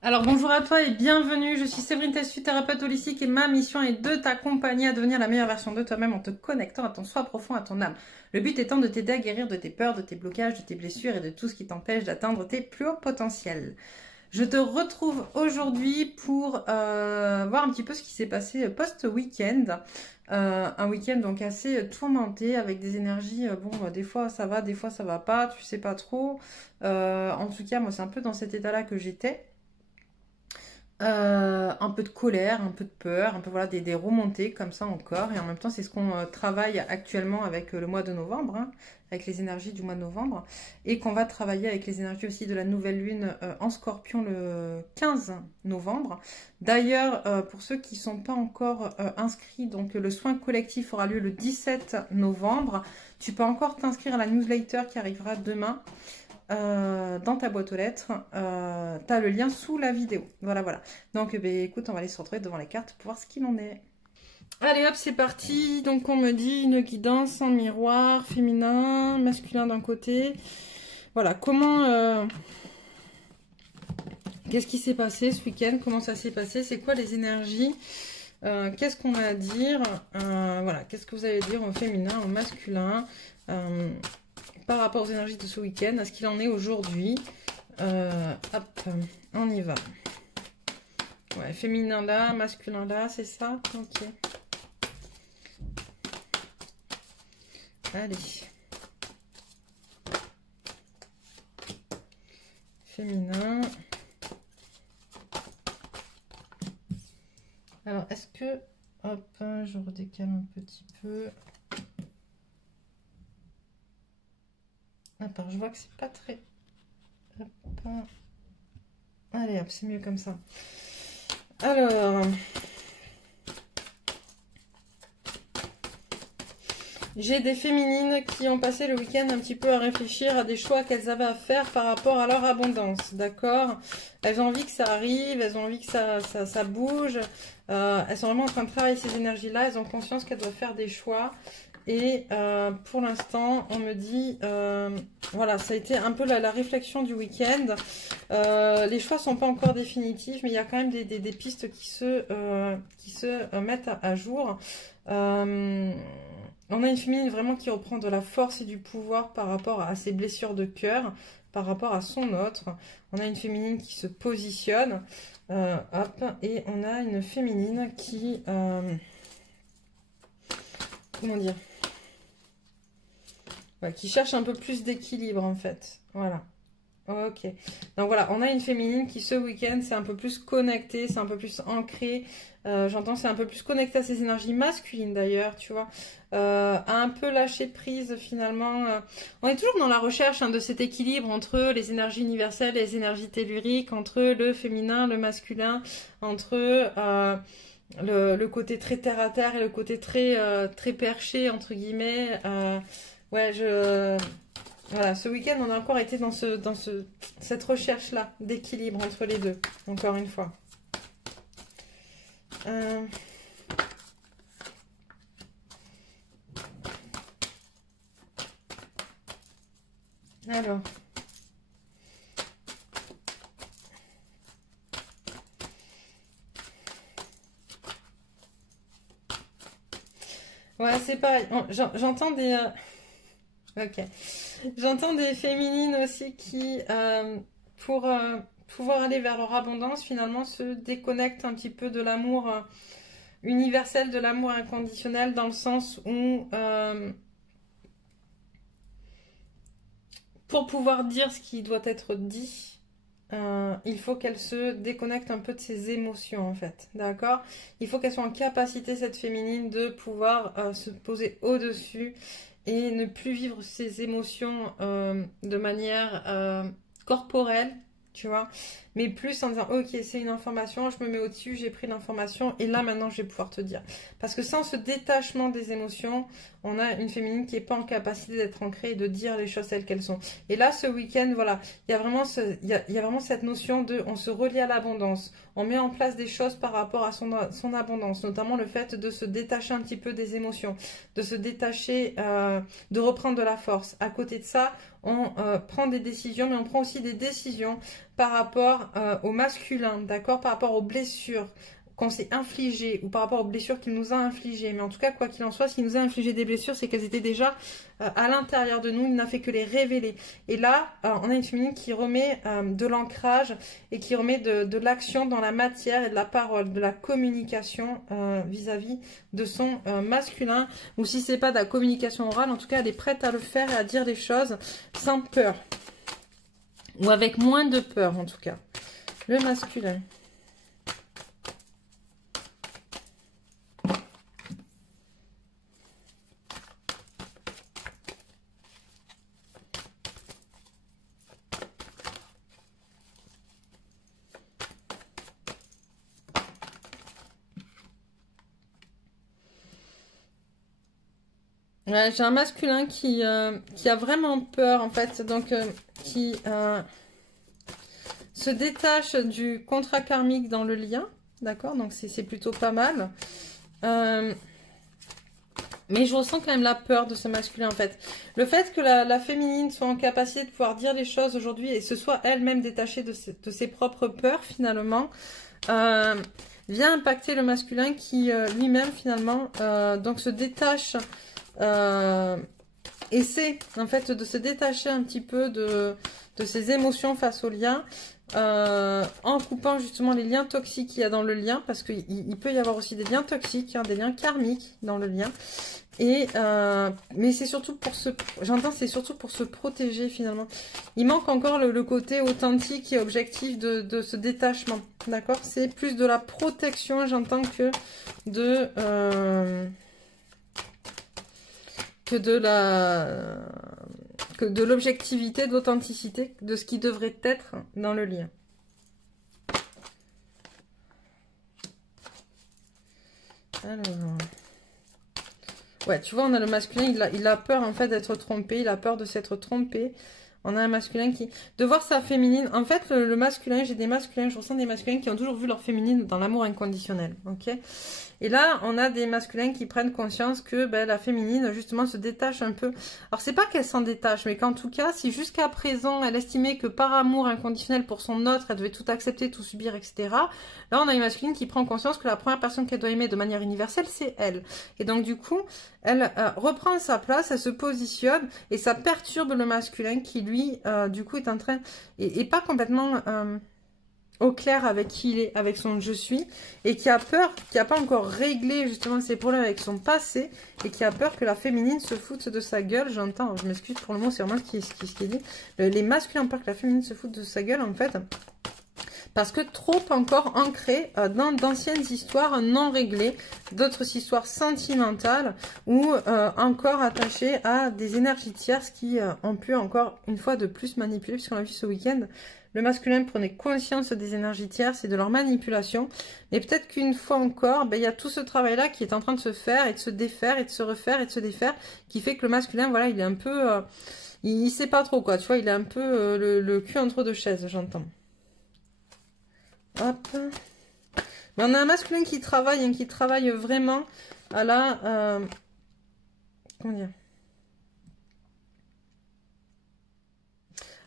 Alors bonjour à toi et bienvenue, je suis Séverine Tessu, thérapeute holistique et ma mission est de t'accompagner à devenir la meilleure version de toi-même en te connectant à ton soi profond, à ton âme. Le but étant de t'aider à guérir de tes peurs, de tes blocages, de tes blessures et de tout ce qui t'empêche d'atteindre tes plus hauts potentiels. Je te retrouve aujourd'hui pour voir un petit peu ce qui s'est passé post-week-end. Un week-end donc assez tourmenté avec des énergies, des fois ça va, des fois ça va pas, tu sais pas trop. En tout cas moi c'est un peu dans cet état-là que j'étais. Un peu de colère, un peu de peur, un peu voilà des remontées comme ça encore. Et en même temps, c'est ce qu'on travaille actuellement avec le mois de novembre, hein, avec les énergies du mois de novembre, et qu'on va travailler avec les énergies aussi de la nouvelle lune en Scorpion le 15 novembre. D'ailleurs, pour ceux qui ne sont pas encore inscrits, donc le soin collectif aura lieu le 17 novembre. Tu peux encore t'inscrire à la newsletter qui arrivera demain. Dans ta boîte aux lettres, tu as le lien sous la vidéo. Voilà, voilà. Donc, écoute, on va aller se retrouver devant les cartes pour voir ce qu'il en est. Allez, hop, c'est parti. Donc, on me dit une guidance en miroir, féminin, masculin d'un côté. Voilà, comment... qu'est-ce qui s'est passé ce week-end? Comment ça s'est passé? C'est quoi les énergies? Qu'est-ce qu'on a à dire? Voilà, qu'est-ce que vous allez dire au féminin, au masculin par rapport aux énergies de ce week-end, à ce qu'il en est aujourd'hui. Hop, on y va. Ouais, féminin là, masculin là, c'est ça? Ok. Allez. Féminin. Alors, est-ce que... Hop, je redécale un petit peu. Attends, je vois que c'est pas très... Hop. Allez, hop, c'est mieux comme ça. Alors... J'ai des féminines qui ont passé le week-end un petit peu à réfléchir à des choix qu'elles avaient à faire par rapport à leur abondance, d'accord? Elles ont envie que ça arrive, elles ont envie que ça bouge. Elles sont vraiment en train de travailler ces énergies-là, elles ont conscience qu'elles doivent faire des choix. Et pour l'instant, on me dit, voilà, ça a été un peu la réflexion du week-end. Les choix sont pas encore définitifs, mais il y a quand même des pistes qui se mettent à jour. On a une féminine vraiment qui reprend de la force et du pouvoir par rapport à ses blessures de cœur, par rapport à son autre. On a une féminine qui se positionne, hop, et on a une féminine qui, comment dire, ouais, qui cherche un peu plus d'équilibre en fait. Voilà. Ok. Donc voilà, on a une féminine qui ce week-end c'est un peu plus connectée, c'est un peu plus ancré. J'entends c'est un peu plus connecté à ses énergies masculines d'ailleurs, tu vois. A un peu lâché prise finalement. On est toujours dans la recherche de cet équilibre entre les énergies universelles et les énergies telluriques, entre le féminin, le masculin, entre le côté très terre à terre et le côté très perché entre guillemets. Ouais, voilà, ce week-end, on a encore été dans cette recherche-là d'équilibre entre les deux, encore une fois. Alors. Ouais, c'est pareil. J'entends des... Ok. J'entends des féminines aussi qui, pour pouvoir aller vers leur abondance, finalement, se déconnectent un petit peu de l'amour universel, de l'amour inconditionnel, dans le sens où, pour pouvoir dire ce qui doit être dit, il faut qu'elle se déconnecte un peu de ses émotions, en fait. D'accord? Il faut qu'elle soit en capacité, cette féminine, de pouvoir se poser au-dessus et ne plus vivre ses émotions de manière corporelle, tu vois, mais plus en disant ok, c'est une information, je me mets au-dessus, j'ai pris l'information et là maintenant je vais pouvoir te dire. Parce que sans ce détachement des émotions, on a une féminine qui n'est pas en capacité d'être ancrée et de dire les choses telles qu'elles sont. Et là, ce week-end, voilà, il y a vraiment cette notion de on se relie à l'abondance, on met en place des choses par rapport à son abondance, notamment le fait de se détacher un petit peu des émotions, de se détacher, de reprendre de la force. À côté de ça, on prend des décisions, mais on prend aussi des décisions par rapport au masculin, d'accord, par rapport aux blessures qu'on s'est infligées ou par rapport aux blessures qu'il nous a infligées. Mais en tout cas, quoi qu'il en soit, s'il nous a infligé des blessures, c'est qu'elles étaient déjà à l'intérieur de nous. Il n'a fait que les révéler. Et là, on a une féminine qui remet de l'ancrage et qui remet de l'action dans la matière et de la parole, de la communication vis-à-vis de son masculin. Ou si c'est pas de la communication orale, en tout cas, elle est prête à le faire et à dire les choses sans peur. Ou avec moins de peur, en tout cas. Le masculin. Ouais, j'ai un masculin qui a vraiment peur, en fait. Donc, qui se détache du contrat karmique dans le lien. D'accord? Donc, c'est plutôt pas mal. Mais je ressens quand même la peur de ce masculin, en fait. Le fait que la féminine soit en capacité de pouvoir dire les choses aujourd'hui et se soit elle-même détachée de ses propres peurs, finalement, vient impacter le masculin qui, lui-même, finalement, donc se détache, essaie, en fait, de se détacher un petit peu de ses émotions face au lien, en coupant justement les liens toxiques qu'il y a dans le lien, parce qu'il peut y avoir aussi des liens toxiques, hein, des liens karmiques dans le lien. Et mais c'est surtout pour c'est surtout pour se protéger finalement. Il manque encore le côté authentique et objectif de ce détachement, d'accord? C'est plus de la protection, j'entends, que de l'objectivité, de l'authenticité, de ce qui devrait être dans le lien. Alors... Ouais, tu vois, on a le masculin, il a peur en fait d'être trompé, il a peur de s'être trompé. On a un masculin qui... De voir sa féminine. En fait, le masculin, j'ai des masculins, je ressens des masculins qui ont toujours vu leur féminine dans l'amour inconditionnel. Ok. Et là, on a des masculins qui prennent conscience que la féminine, justement, se détache un peu. Alors, c'est pas qu'elle s'en détache, mais qu'en tout cas, si jusqu'à présent, elle estimait que par amour inconditionnel pour son autre, elle devait tout accepter, tout subir, etc. Là, on a une masculine qui prend conscience que la première personne qu'elle doit aimer de manière universelle, c'est elle. Et donc, du coup, elle reprend sa place, elle se positionne, et ça perturbe le masculin qui, lui, du coup, est en train... Et pas complètement... au clair avec qui il est, avec son je suis, et qui a peur, qui n'a pas encore réglé justement ses problèmes avec son passé, et qui a peur que la féminine se foute de sa gueule. J'entends, je m'excuse pour le mot, c'est vraiment ce qui est dit. Les masculins ont peur que la féminine se foute de sa gueule, en fait, parce que trop encore ancré dans d'anciennes histoires non réglées, d'autres histoires sentimentales, ou encore attachées à des énergies tierces qui ont pu encore une fois de plus manipuler, puisqu'on l'a vu ce week-end. Le masculin prenait conscience des énergies tierces et de leur manipulation. Mais peut-être qu'une fois encore, il y a tout ce travail-là qui est en train de se faire et de se défaire et de se refaire et de se défaire, qui fait que le masculin, voilà, il est un peu... il sait pas trop, quoi. Tu vois, il est un peu le cul entre deux chaises, j'entends. Hop. Mais on a un masculin qui travaille, hein, qui travaille vraiment à la... comment dire ?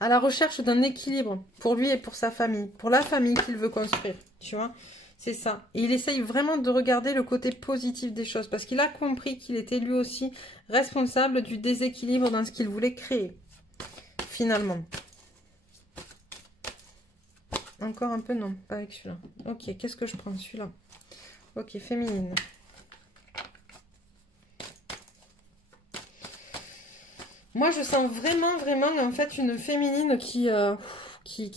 À la recherche d'un équilibre pour lui et pour sa famille, pour la famille qu'il veut construire, tu vois, c'est ça. Et il essaye vraiment de regarder le côté positif des choses, parce qu'il a compris qu'il était lui aussi responsable du déséquilibre dans ce qu'il voulait créer, finalement. Encore un peu, non, pas avec celui-là. Ok, qu'est-ce que je prends, celui-là? Ok, féminine. Moi, je sens vraiment, en fait, une féminine qui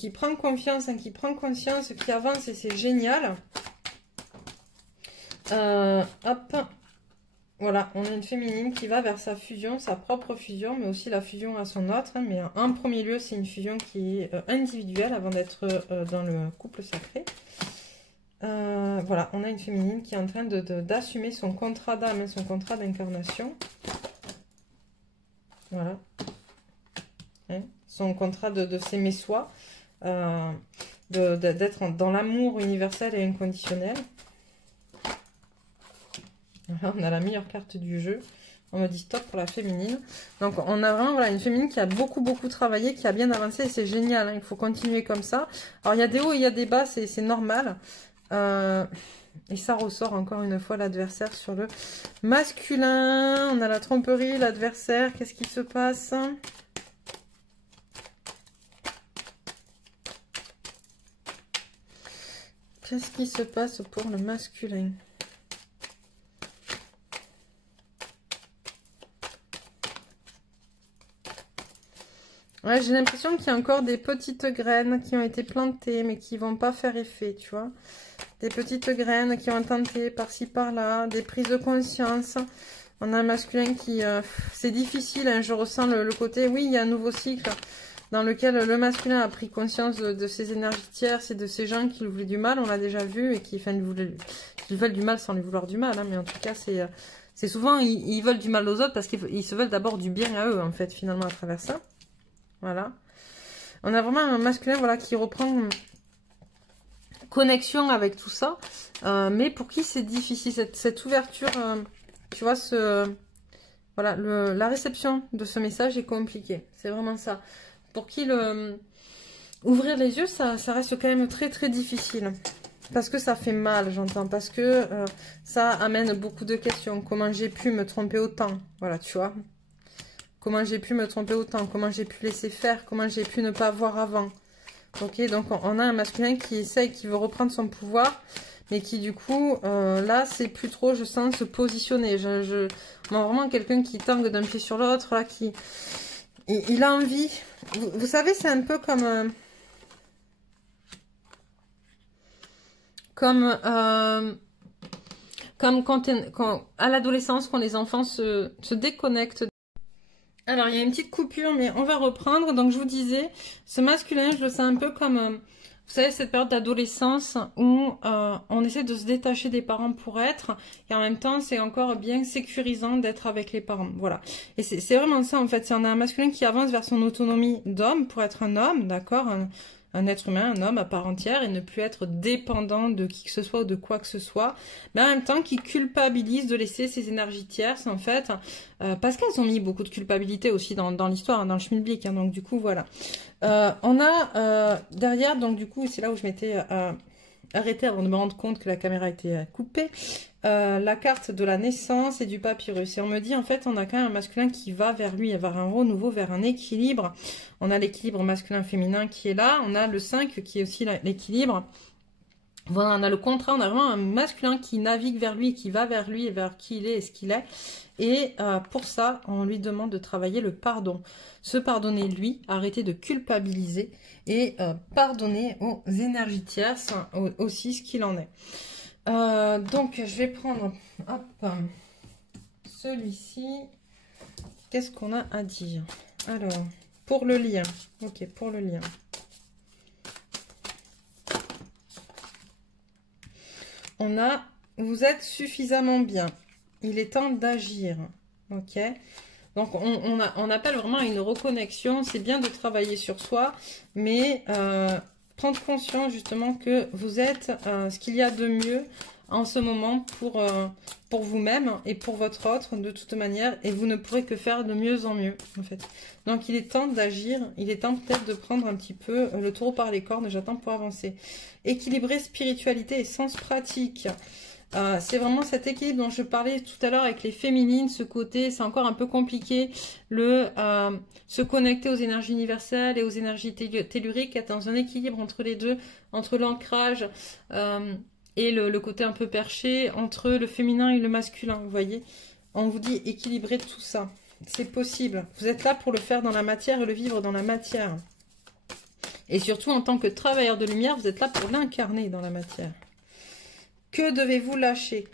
prend confiance, hein, qui prend conscience, qui avance, et c'est génial. Hop. Voilà, on a une féminine qui va vers sa fusion, sa propre fusion, mais aussi la fusion à son autre. Hein, mais en premier lieu, c'est une fusion qui est individuelle avant d'être dans le couple sacré. Voilà, on a une féminine qui est en train d'assumer son contrat d'âme, son contrat d'incarnation. Voilà. Hein, son contrat de s'aimer soi, d'être dans l'amour universel et inconditionnel. Voilà, on a la meilleure carte du jeu. On me dit stop pour la féminine. Donc on a vraiment voilà, une féminine qui a beaucoup travaillé, qui a bien avancé et c'est génial. Hein, il faut continuer comme ça. Alors il y a des hauts et il y a des bas, c'est normal. Et ça ressort encore une fois l'adversaire sur le masculin. On a la tromperie, l'adversaire. Qu'est-ce qui se passe? Qu'est-ce qui se passe pour le masculin? Ouais, j'ai l'impression qu'il y a encore des petites graines qui ont été plantées, mais qui vont pas faire effet, tu vois. Des petites graines qui ont tenté par-ci, par-là, des prises de conscience. On a un masculin qui... c'est difficile, hein, je ressens le côté... Oui, il y a un nouveau cycle dans lequel le masculin a pris conscience de ses énergies tierces et de ces gens qui lui voulaient du mal, on l'a déjà vu, et qui veulent du mal sans lui vouloir du mal. Hein, mais en tout cas, c'est souvent, ils veulent du mal aux autres parce qu'ils se veulent d'abord du bien à eux, en fait, finalement, à travers ça. Voilà. On a vraiment un masculin voilà, qui reprend connexion avec tout ça. Mais pour qui c'est difficile, cette ouverture, tu vois, voilà, la réception de ce message est compliquée. C'est vraiment ça. Pour qui ouvrir les yeux, ça reste quand même très difficile. Parce que ça fait mal, j'entends. Parce que ça amène beaucoup de questions. Comment j'ai pu me tromper autant? Voilà, tu vois. Comment j'ai pu me tromper autant? Comment j'ai pu laisser faire? Comment j'ai pu ne pas voir avant? Ok, donc on a un masculin qui essaye, qui veut reprendre son pouvoir, mais qui du coup, là, c'est plus trop, je sens, se positionner. On a vraiment quelqu'un qui tangue d'un pied sur l'autre, là, qui... Il a envie. Vous savez, c'est un peu comme... Comme quand à l'adolescence, quand les enfants se déconnectent. Alors, il y a une petite coupure, mais on va reprendre. Donc, je vous disais, ce masculin, je le sens un peu comme, vous savez, cette période d'adolescence où on essaie de se détacher des parents pour être. Et en même temps, c'est encore bien sécurisant d'être avec les parents. Voilà. Et c'est vraiment ça, en fait. C'est on a un masculin qui avance vers son autonomie d'homme pour être un homme, d'accord, un être humain, un homme à part entière et ne plus être dépendant de qui que ce soit ou de quoi que ce soit, mais en même temps qui culpabilise de laisser ses énergies tierces en fait, parce qu'elles ont mis beaucoup de culpabilité aussi dans l'histoire, dans le schmilblick, hein, donc du coup voilà. On a derrière, donc du coup c'est là où je m'étais arrêtée avant de me rendre compte que la caméra était coupée, la carte de la naissance et du papyrus. Et on me dit, en fait, on a quand même un masculin qui va vers lui, vers un renouveau, vers un équilibre. On a l'équilibre masculin-féminin qui est là. On a le 5 qui est aussi l'équilibre. Voilà, on a le contrat. On a vraiment un masculin qui navigue vers lui, qui va vers lui et vers qui il est et ce qu'il est. Et pour ça, on lui demande de travailler le pardon. Se pardonner lui, arrêter de culpabiliser et pardonner aux énergies tierces aussi ce qu'il en est. Donc, je vais prendre celui-ci. Qu'est-ce qu'on a à dire? Alors, pour le lien. Ok, pour le lien. On a, vous êtes suffisamment bien. Il est temps d'agir. Ok. Donc, on appelle vraiment à une reconnexion. C'est bien de travailler sur soi, mais... prendre conscience justement que vous êtes ce qu'il y a de mieux en ce moment pour vous-même et pour votre autre de toute manière, et vous ne pourrez que faire de mieux en mieux en fait. Donc il est temps d'agir, il est temps peut-être de prendre un petit peu le taureau par les cornes, j'attends pour avancer. Équilibrer spiritualité et sens pratique. C'est vraiment cet équilibre dont je parlais tout à l'heure avec les féminines, ce côté, c'est encore un peu compliqué, se connecter aux énergies universelles et aux énergies telluriques, être dans un équilibre entre les deux, entre l'ancrage et le côté un peu perché, entre le féminin et le masculin, vous voyez. On vous dit équilibrer tout ça, c'est possible. Vous êtes là pour le faire dans la matière et le vivre dans la matière. Et surtout, en tant que travailleur de lumière, vous êtes là pour l'incarner dans la matière. Que devez-vous lâcher?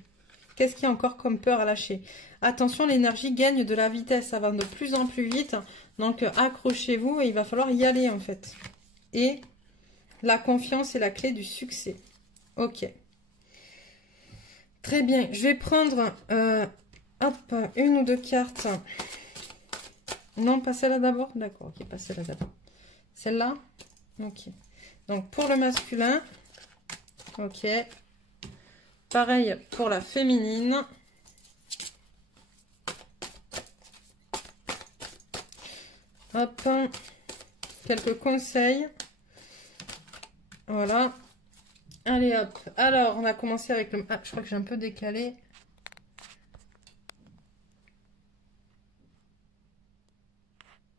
Qu'est-ce qu'il y a encore comme peur à lâcher? Attention, l'énergie gagne de la vitesse, ça va de plus en plus vite. Donc, accrochez-vous et il va falloir y aller, en fait. Et la confiance est la clé du succès. Ok. Très bien. Je vais prendre une ou deux cartes. Non, pas celle-là d'abord. D'accord, ok, pas celle-là d'abord. Celle-là? Ok. Donc, pour le masculin, ok. Pareil pour la féminine. Hop, quelques conseils. Voilà. Allez hop. Alors, on a commencé avec le... Ah, je crois que j'ai un peu décalé.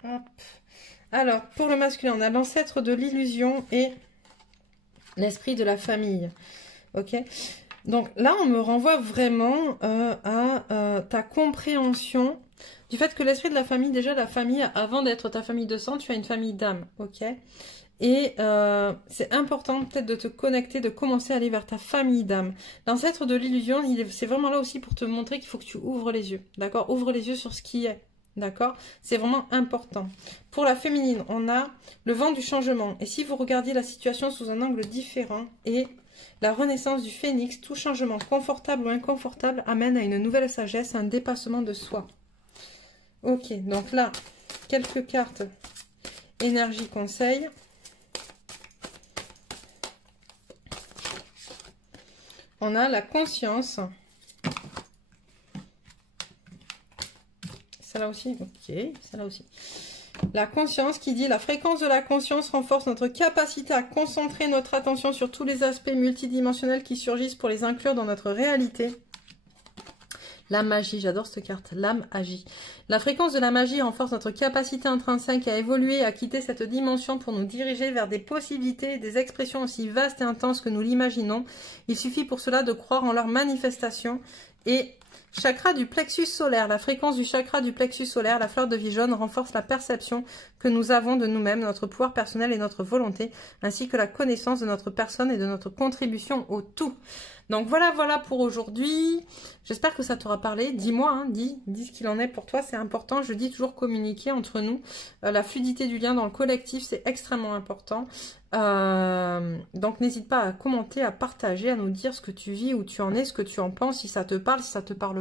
Hop. Alors, pour le masculin, on a l'ancêtre de l'illusion et l'esprit de la famille. Ok. Donc là, on me renvoie vraiment à ta compréhension du fait que l'esprit de la famille, déjà la famille, avant d'être ta famille de sang, tu as une famille d'âme. Ok. Et c'est important peut-être de te connecter, de commencer à aller vers ta famille d'âme. L'ancêtre de l'illusion, c'est vraiment là aussi pour te montrer qu'il faut que tu ouvres les yeux. D'accord? Ouvre les yeux sur ce qui est. D'accord? C'est vraiment important. Pour la féminine, on a le vent du changement. Et si vous regardiez la situation sous un angle différent et la renaissance du phénix, tout changement confortable ou inconfortable amène à une nouvelle sagesse, un dépassement de soi. Ok, donc là, quelques cartes énergie conseil. On a la conscience. Celle-là aussi, ok, celle-là aussi. La conscience qui dit la fréquence de la conscience renforce notre capacité à concentrer notre attention sur tous les aspects multidimensionnels qui surgissent pour les inclure dans notre réalité. La magie, j'adore cette carte, l'âme agit. La fréquence de la magie renforce notre capacité intrinsèque à évoluer, à quitter cette dimension pour nous diriger vers des possibilités et des expressions aussi vastes et intenses que nous l'imaginons. Il suffit pour cela de croire en leur manifestation. Et chakra du plexus solaire, la fréquence du chakra du plexus solaire, la fleur de vie jaune renforce la perception que nous avons de nous-mêmes, notre pouvoir personnel et notre volonté, ainsi que la connaissance de notre personne et de notre contribution au tout. Donc voilà pour aujourd'hui. J'espère que ça t'aura parlé. Dis-moi, hein, dis ce qu'il en est pour toi, c'est important. Je dis toujours communiquer entre nous. La fluidité du lien dans le collectif, c'est extrêmement important. Donc n'hésite pas à commenter, à partager, à nous dire ce que tu vis, où tu en es, ce que tu en penses, si ça te parle, si ça te parle